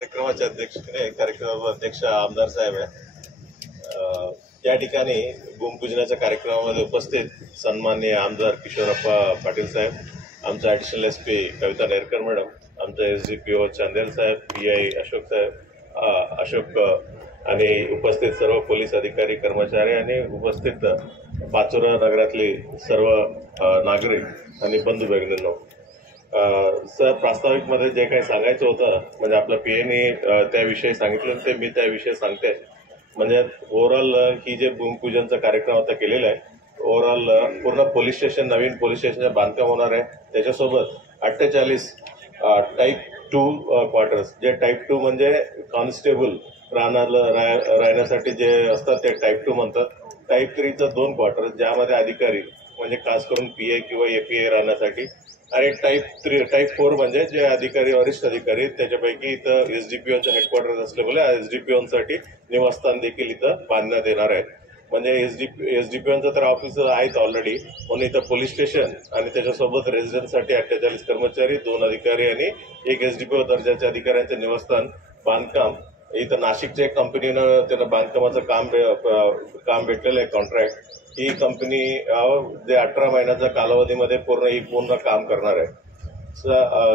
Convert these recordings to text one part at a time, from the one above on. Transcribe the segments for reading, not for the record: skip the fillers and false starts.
कार्यक्रमाचे अध्यक्ष आमदार साहेब आहे. या ठिकाणी भूमिपूजनाच्या कार्यक्रमामध्ये उपस्थित सन्माननीय आमदार किशोरप्पा पाटील साहेब, आमचा ॲडिशनल एसपी कविता नेरकर मॅडम, आमचा एसडीपीओ चांदेल साहेब, पीआय अशोक साहेब, अशोक आणि उपस्थित सर्व पोलीस अधिकारी कर्मचारी आणि उपस्थित पाचोरा नगरातले सर्व नागरिक आणि बंधू भगिनींनो, सर प्रास्ताविकमध्ये जे काही सांगायचं होतं म्हणजे आपलं पीएने त्याविषयी सांगितलं ते मी त्याविषयी सांगते. म्हणजे ओव्हरऑल ही जे भूमिपूजनचा कार्यक्रम आता केलेला आहे, ओव्हरऑल पूर्ण पोलीस स्टेशन, नवीन पोलीस स्टेशनचं बांधकाम होणार आहे. त्याच्यासोबत 48 टाईप 2 क्वार्टर्स, जे टाईप 2 म्हणजे कॉन्स्टेबल राहण्यासाठी जे असतात ते टाईप 2 म्हणतात. टाईप 3चं 2 क्वार्टर्स ज्यामध्ये अधिकारी म्हणजे खास करून पीए किंवा एपीए राहण्यासाठी, आणि टाईप 4 म्हणजे जे अधिकारी वरिष्ठ अधिकारी त्याच्यापैकी इथं एसडीपीओचं हेडक्वार्टर असल्यामुळे एसडीपीओसाठी निवासस्थान देखील इथं बांधण्यात येणार आहे. म्हणजे एसडीपीओचं तर ऑफिस आहेत ऑलरेडी, म्हणून इथं पोलीस स्टेशन आणि त्याच्यासोबत रेसिडेंटसाठी 48 कर्मचारी, 2 अधिकारी आणि 1 एसडीपीओ दर्जाच्या अधिकाऱ्यांचं निवासस्थान बांधकाम इथं नाशिकच्या एक कंपनीनं त्यांना बांधकामाचं काम भेटलेलं आहे कॉन्ट्रॅक्ट. ही कंपनी जे 18 महिन्याच्या कालावधीमध्ये पूर्ण काम करणार आहे.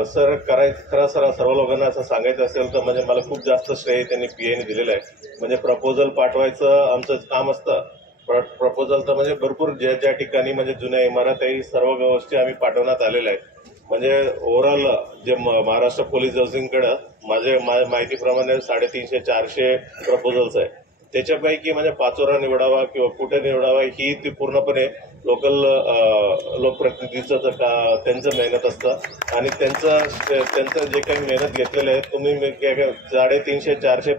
सर खरं सर्व लोकांना असं सांगायचं असेल तर म्हणजे मला खूप जास्त श्रेय त्यांनी पीएने दिलेलं आहे. म्हणजे प्रपोजल पाठवायचं आमचं काम असतं. प्रपोजल तर म्हणजे भरपूर ज्या ठिकाणी म्हणजे जुन्या इमारत आहे सर्व गोष्टी आम्ही पाठवण्यात आलेल्या आहेत. म्हणजे ओव्हरऑल जे महाराष्ट्र पोलीस हाऊसिंगकडे माझ्या माहितीप्रमाणे 350-400 प्रपोजल्स आहे. त्याच्यापैकी म्हणजे पाचोरा निवडावा किंवा कुठे निवडावा ही ती पूर्णपणे लोकप्रतिनिधीचं त्यांचं मेहनत असतं आणि त्यांचं जे काही मेहनत घेतलेलं आहे, तुम्ही 350-400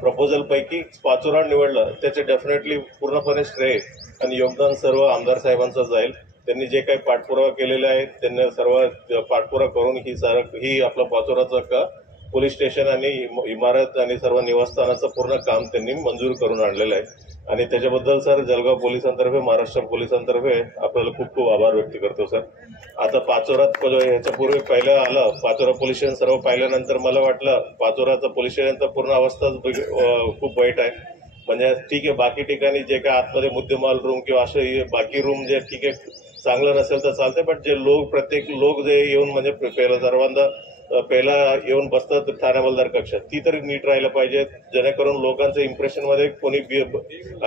प्रपोजल पैकी पाचोरा निवडलं त्याचे डेफिनेटली पूर्णपणे श्रेय आणि योगदान सर्व आमदार साहेबांचं जाईल. त्यांनी जे काही पाठपुरावा केलेला आहे त्यांनी सर्व पाठपुरावा करून ही आपलं पाचोराचं पोलीस स्टेशन आणि इमारत आणि सर्व निवासस्थानाचं पूर्ण काम त्यांनी मंजूर करून आणलेलं आहे. आणि त्याच्याबद्दल सर जळगाव पोलिसांतर्फे, महाराष्ट्र पोलिसांतर्फे आपल्याला खूप खूप आभार व्यक्त करतो सर. आता पाचोरात ह्याच्यापूर्वी पहिलं आलं पाचोरा पोलीस स्टेशन, सर्व पाहिल्यानंतर मला वाटलं पाचोराचं पोलीस स्टेशनचं पूर्ण अवस्था खूप वाईट आहे. म्हणजे ठीक आहे, बाकी ठिकाणी जे काय आतमध्ये मुद्देमाल रूम किंवा असे बाकी रूम जे ठीक आहे चांगलं नसेल तर चालते, पण जे प्रत्येक लोक जे येऊन म्हणजे पहिला येऊन बसतात ठाणे हवालदार कक्षात, ती तरी नीट राहायला पाहिजे, जेणेकरून लोकांच्या इम्प्रेशनमध्ये कोणी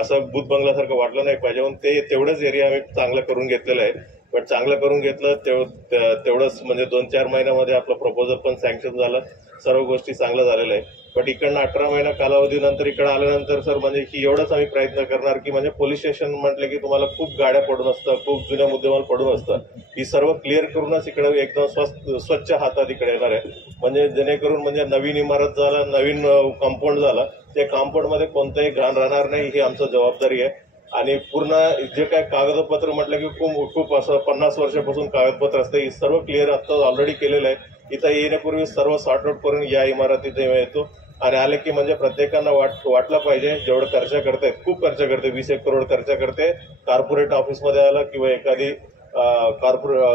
असं भूत बंगल्यासारखं वाटलं नाही पाहिजे. म्हणून तेवढंच एरिया आम्ही चांगलं करून घेतलेलं आहे. पण चांगलं करून घेतलं तेवढंच म्हणजे 2-4 महिन्यामध्ये आपलं प्रपोजल पण सँक्शन झालं, सर्व गोष्टी चांगल्या झालेल्या आहे. पण इकडनं 18 महिना कालावधीनंतर इकडे आल्यानंतर सर म्हणजे की एवढंच आम्ही प्रयत्न करणार की म्हणजे पोलीस स्टेशन म्हटलं की तुम्हाला खूप गाड्या पडून असतात, खूप जुन्या मुद्देमाल पडून असतात, ही सर्व क्लिअर करूनच इकडे एकदम स्वच्छ हातात इकडे येणार आहे. म्हणजे जेणेकरून म्हणजे नवीन इमारत झाला, नवीन कंपाऊंड झाला, त्या कंपाऊंडमध्ये कोणतंही घाण राहणार नाही, ही आमची जबाबदारी आहे. आणि पूर्ण जे काय कागदपत्र म्हटलं की खूप असं 50 वर्षापासून कागदपत्र असते, ही सर्व क्लिअर आता ऑलरेडी केलेलं आहे. इथं येण्यापूर्वी सर्व सॉर्ट आउट करून या इमारतीत येतो आणि आले की म्हणजे प्रत्येकांना वाटलं पाहिजे जेवढं खर्च करतायत, खूप खर्च करते, 20-1 करोड खर्च करते. कॉर्पोरेट ऑफिसमध्ये आलं किंवा एखादी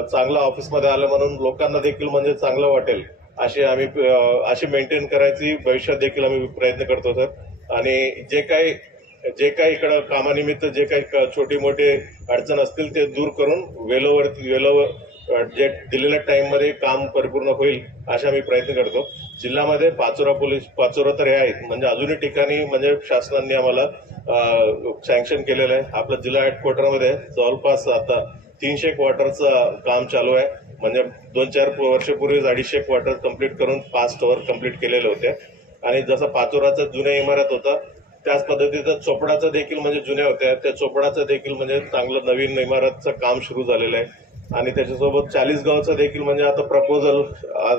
चांगलं ऑफिसमध्ये आलं म्हणून लोकांना देखील म्हणजे चांगलं वाटेल अशी मेंटेन करायची भविष्यात देखील आम्ही प्रयत्न करतो सर. आणि जे काही इकडं कामानिमित्त जे काही छोटी मोठी अडचण असतील ते दूर करून वेळेवर जे दिलेल्या टाइममध्ये काम परिपूर्ण होईल अशा आम्ही प्रयत्न करतो. जिल्ह्यामध्ये पाचोरा तर हे आहेत, म्हणजे अजूनही ठिकाणी म्हणजे शासनाने आम्हाला सँक्शन केलेलं आहे. आपल्या जिल्हा हेडक्वार्टरमध्ये जवळपास आता 300 क्वार्टरचं काम चालू आहे. म्हणजे 2-4 वर्षापूर्वी 250 क्वार्टर कंप्लीट करून 5 टॉवर कंप्लीट केलेले होते. आणि जसं पाचोराचा जुन्या इमारत होता त्याच पद्धतीचं चोपडाचं देखील म्हणजे जुन्या होत्या, त्या चोपडाचं देखील म्हणजे चांगलं नवीन इमारतचं काम सुरू झालेलं आहे. आणि त्याच्यासोबत 40 गावचं देखील म्हणजे आता प्रपोजल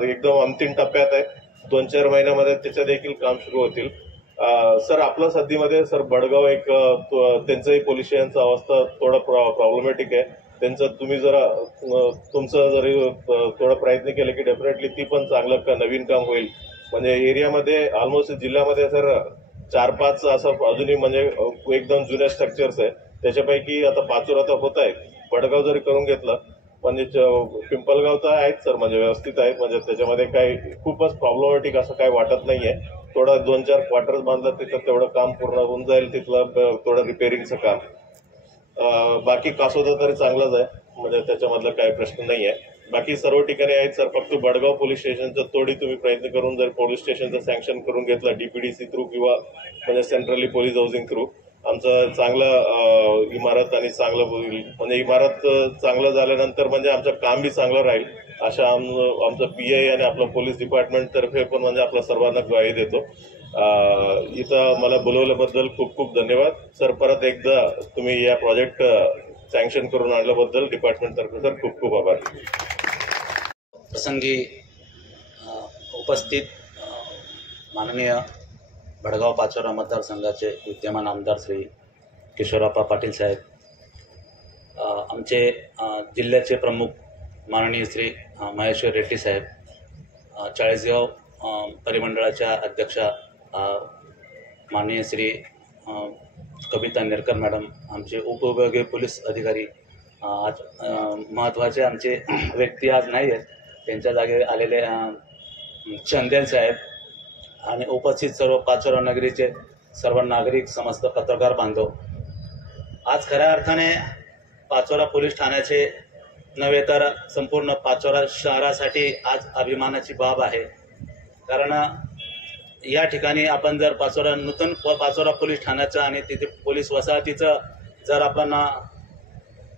एकदम अंतिम टप्प्यात आहे. 2-4 महिन्यामध्ये त्याचं देखील काम सुरू होतील. सर आपल्या सध्यामध्ये सर बडगाव एक त्यांचंही पोलीस स्टेशनचं अवस्था थोडं प्रॉब्लेमॅटिक आहे. त्यांचं तुम्ही तुमचं जरी थोडं प्रयत्न केले की डेफिनेटली ती पण चांगलं नवीन काम होईल. म्हणजे एरियामध्ये ऑलमोस्ट जिल्ह्यामध्ये सर 4-5 असं अजूनही म्हणजे एकदम जुन्या स्ट्रक्चर्स आहे. त्याच्यापैकी आता पाचोरा तर होत आहे, बडगाव जरी करून घेतलं म्हणजे पिंपलगावचं आहेत सर, म्हणजे व्यवस्थित आहेत, म्हणजे त्याच्यामध्ये काही खूपच प्रॉब्लेमॅटिक असं काही वाटत नाहीये. थोडं 2-4 क्वार्टर्स बांधलं तिथं तेवढं काम पूर्ण होऊन जाईल, तिथलं थोडं रिपेअरिंगचं काम. बाकी कासोदा तरी चांगलाच आहे, म्हणजे त्याच्यामधला काही प्रश्न नाही आहे. बाकी सर्व ठिकाणी आहेत सर. फक्त बडगाव पोलीस स्टेशनचं थोडी तुम्ही प्रयत्न करून जर पोलीस स्टेशनचं सँक्शन करून घेतलं डीपीडीसी थ्रू किंवा म्हणजे सेंट्रली पोलीस हाऊसिंग थ्रू, आमचं चांगलं इमारत आणि चांगलं म्हणजे इमारत चांगलं झाल्यानंतर म्हणजे आमचं काम बी चांगलं राहील अशा आमचं पीआय आणि आपलं पोलीस डिपार्टमेंट तर्फे पण म्हणजे आपल्या सर्वांना ग्वाही देतो. इथं मला बोलवल्याबद्दल खूप खूप धन्यवाद सर. परत एकदा तुम्ही या प्रोजेक्ट सँक्शन करून आणल्याबद्दल डिपार्टमेंट तर्फे सर खूप खूप आभार. प्रसंगी उपस्थित माननीय भडगाव पाचोरा मतदारसंघाचे विद्यमान आमदार श्री किशोरप्पा पाटील साहेब, आमचे जिल्ह्याचे प्रमुख माननीय श्री महेश्वर रेड्डी साहेब, चाळीसगाव परिमंडळाच्या अध्यक्षा माननीय श्री कविता नेरकर मॅडम, आमचे उपविभागीय पोलीस अधिकारी, आज महत्त्वाचे आमचे व्यक्ती आज नाही आहेत, त्यांच्या जागी आलेले चंदेल साहेब आणि उपस्थित सर्व पाचोरा नगरीचे सर्व नागरिक, समस्त पत्रकार बांधव, आज खऱ्या अर्थाने पाचोरा पोलीस ठाण्याचे नव्हे तर संपूर्ण पाचोरा शहरासाठी आज अभिमानाची बाब आहे. कारण या ठिकाणी आपण जर नूतन पाचोरा पोलीस ठाण्याचं आणि तिथे पोलीस वसाहतीचं जर आपण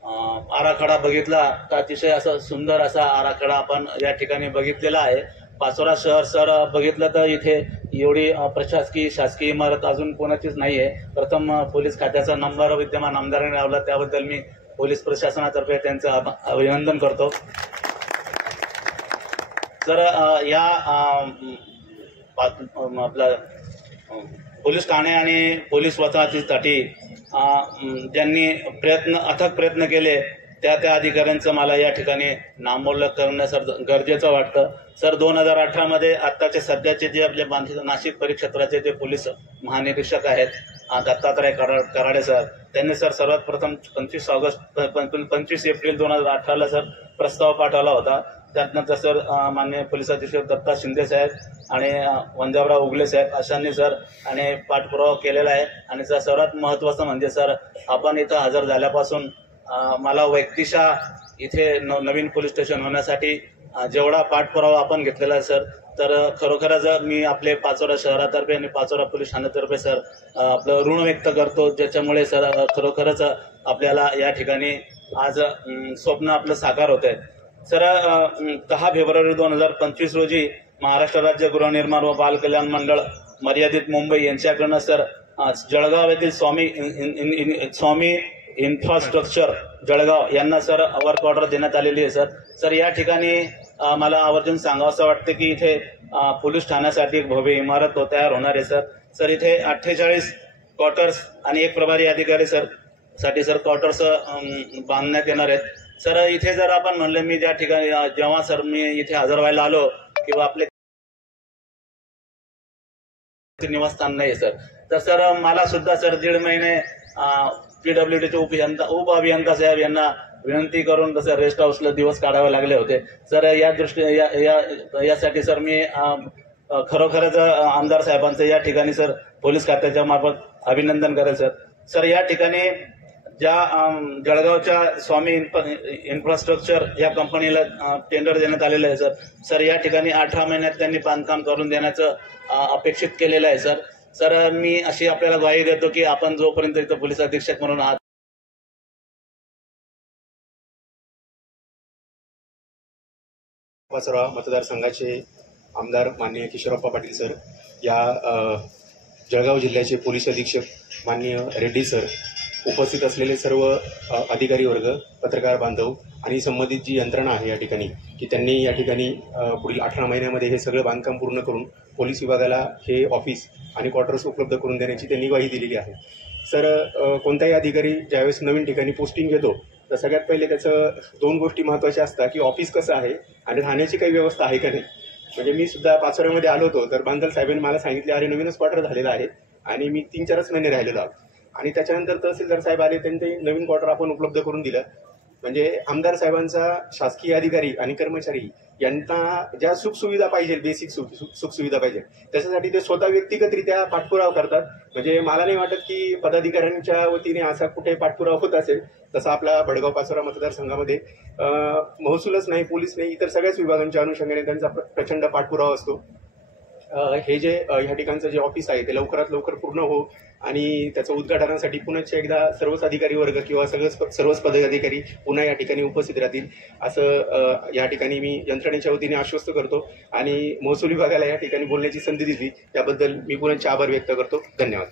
आराखडा बघितला तर अतिशय असं सुंदर असा आराखडा आपण या ठिकाणी बघितलेला आहे. पाचोरा शहर सर बघितलं तर इथे एवढी प्रशासकीय शासकीय इमारत अजून कोणाचीच नाही आहे. प्रथम पोलीस खात्याचा नंबर विद्यमान आमदारांनी लावला, त्याबद्दल मी पोलीस प्रशासनातर्फे त्यांचं अभिनंदन करतो. तर या आपला पोलीस ठाणे आणि पोलीस वसाहतीसाठी ज्यांनी अथक प्रयत्न केले त्या अधिकाऱ्यांचं मला या ठिकाणी नामोल्लेख करणं सर गरजेचं वाटतं. सर 2018 आत्ताचे सध्याचे जे आपले नाशिक परिक्षेत्राचे जे पोलीस महानिरीक्षक आहेत दत्तात्रय कराडे सर, त्यांनी सर सर्वात प्रथम 25 एप्रिल 2018 सर प्रस्ताव पाठवला होता. त्यानंतर सर माननीय पोलीस अधीक्षक दत्ता शिंदे साहेब आणि वंजाबराव उगले साहेब अशांनी सर आणि पाठपुरावा केलेला आहे. आणि सर सर्वात महत्त्वाचं म्हणजे सर आपण इथं हजर झाल्यापासून मला व्यक्तिशः इथे नवीन पोलीस स्टेशन होण्यासाठी जेवढा पाठपुरावा आपण घेतलेला आहे सर, तर खरोखरच मी आपले पाचोरा शहरातर्फे आणि पाचोरा पोलीस ठाण्यातर्फे सर आपलं ऋण व्यक्त करतो, ज्याच्यामुळे सर खरोखरच आपल्याला या ठिकाणी आज स्वप्न आपलं साकार होत आहे. सर 10 फेब्रुवारी 2025 रोजी महाराष्ट्र राज्य गृहनिर्माण व बाल कल्याण मंडळ मर्यादित मुंबई यांच्याकडनं सर जळगाव येथील स्वामी इन्फ्रास्ट्रक्चर जळगाव यांना सर वर्क ऑर्डर देण्यात आलेली आहे. सर या ठिकाणी मला आवर्जून सांगावंसं वाटतं की इथे पोलीस ठाण्यासाठी एक भव्य इमारत तयार होणार आहे. सर इथे 48 क्वार्टर्स आणि एक प्रभारी अधिकारी साठी क्वार्टर्स बांधण्यात येणार आहेत. सर इथे जर आपण म्हणलं, मी ज्या ठिकाणी जेव्हा सर मी इथे हजर व्हायला आलो किंवा आपले निवासस्थान नाही सर, तर सर मला सुद्धा सर 1.5 महिने पीडब्ल्यूडीचे उप अभियंता साहेब यांना विनंती करून कसं रेस्ट हाऊसला दिवस काढावे लागले होते. सर यासाठी सर मी खरोखरच आमदार साहेबांचं या ठिकाणी सर पोलीस खात्याच्या मार्फत अभिनंदन करेल. सर या ठिकाणी ज्या जळगावच्या स्वामी इन्फ्रास्ट्रक्चर या कंपनीला टेंडर देण्यात आलेलं आहे सर या ठिकाणी 18 महिन्यात त्यांनी बांधकाम करून देण्याचं अपेक्षित केलेलं आहे. सर मी अशी आपल्याला ग्वाही देतो की आपण जोपर्यंत इथं पोलीस अधीक्षक म्हणून आहात, पाचोरा मतदारसंघाचे आमदार माननीय किशोरप्पा पाटील सर, या जळगाव जिल्ह्याचे पोलीस अधीक्षक माननीय रेड्डी सर, उपस्थित असलेले सर्व अधिकारी वर्ग, पत्रकार बांधव आणि संबंधित जी यंत्रणा आहे या ठिकाणी, की त्यांनी या ठिकाणी पुढील 18 महिन्यामध्ये हे सगळं बांधकाम पूर्ण करून पोलीस विभागाला हे ऑफिस आणि क्वार्टर्स उपलब्ध करून देण्याची त्यांनी ग्वाही दिलेली आहे. सर कोणताही अधिकारी ज्यावेळेस नवीन ठिकाणी पोस्टिंग घेतो तर सगळ्यात पहिले त्याचं 2 गोष्टी महत्त्वाच्या असतात की ऑफिस कसं आहे आणि राहण्याची काही व्यवस्था आहे का नाही. म्हणजे मी सुद्धा पाचोऱ्यामध्ये आलो होतो तर बांधल साहेबांनी मला सांगितले, अरे नवीनच क्वार्टर झालेला आहे आणि मी 3-4 महिने राहिलेलो आहोत. आणि त्याच्यानंतर तहसीलदार साहेब आले, त्यांनी नवीन क्वार्टर आपण उपलब्ध करून दिलं. म्हणजे आमदार साहेबांचा शासकीय अधिकारी आणि कर्मचारी यांना ज्या सुखसुविधा पाहिजे, बेसिक सुखसुविधा पाहिजे, त्याच्यासाठी ते स्वतः व्यक्तिगतरित्या पाठपुरावा करतात. म्हणजे मला नाही वाटत की पदाधिकाऱ्यांच्या वतीने असा कुठे पाठपुरावा होत असेल. तसा आपला भडगाव पाचोरा मतदारसंघामध्ये महसूलच नाही, पोलीस नाही, इतर सगळ्याच विभागांच्या अनुषंगाने त्यांचा प्रचंड पाठपुरावा असतो. हे जे ह्या ठिकाणचं जे ऑफिस आहे ते लवकरात लवकर पूर्ण हो आणि त्याचं उद्घाटनासाठी पुन्हा एकदा सर्वच अधिकारी वर्ग किंवा सर्वच पदाधिकारी पुन्हा या ठिकाणी उपस्थित राहतील असं या ठिकाणी मी यंत्रणेच्या वतीने आश्वस्त करतो. आणि महसूल विभागाला या ठिकाणी बोलण्याची संधी दिली त्याबद्दल मी पुन्हा आभार व्यक्त करतो. धन्यवाद.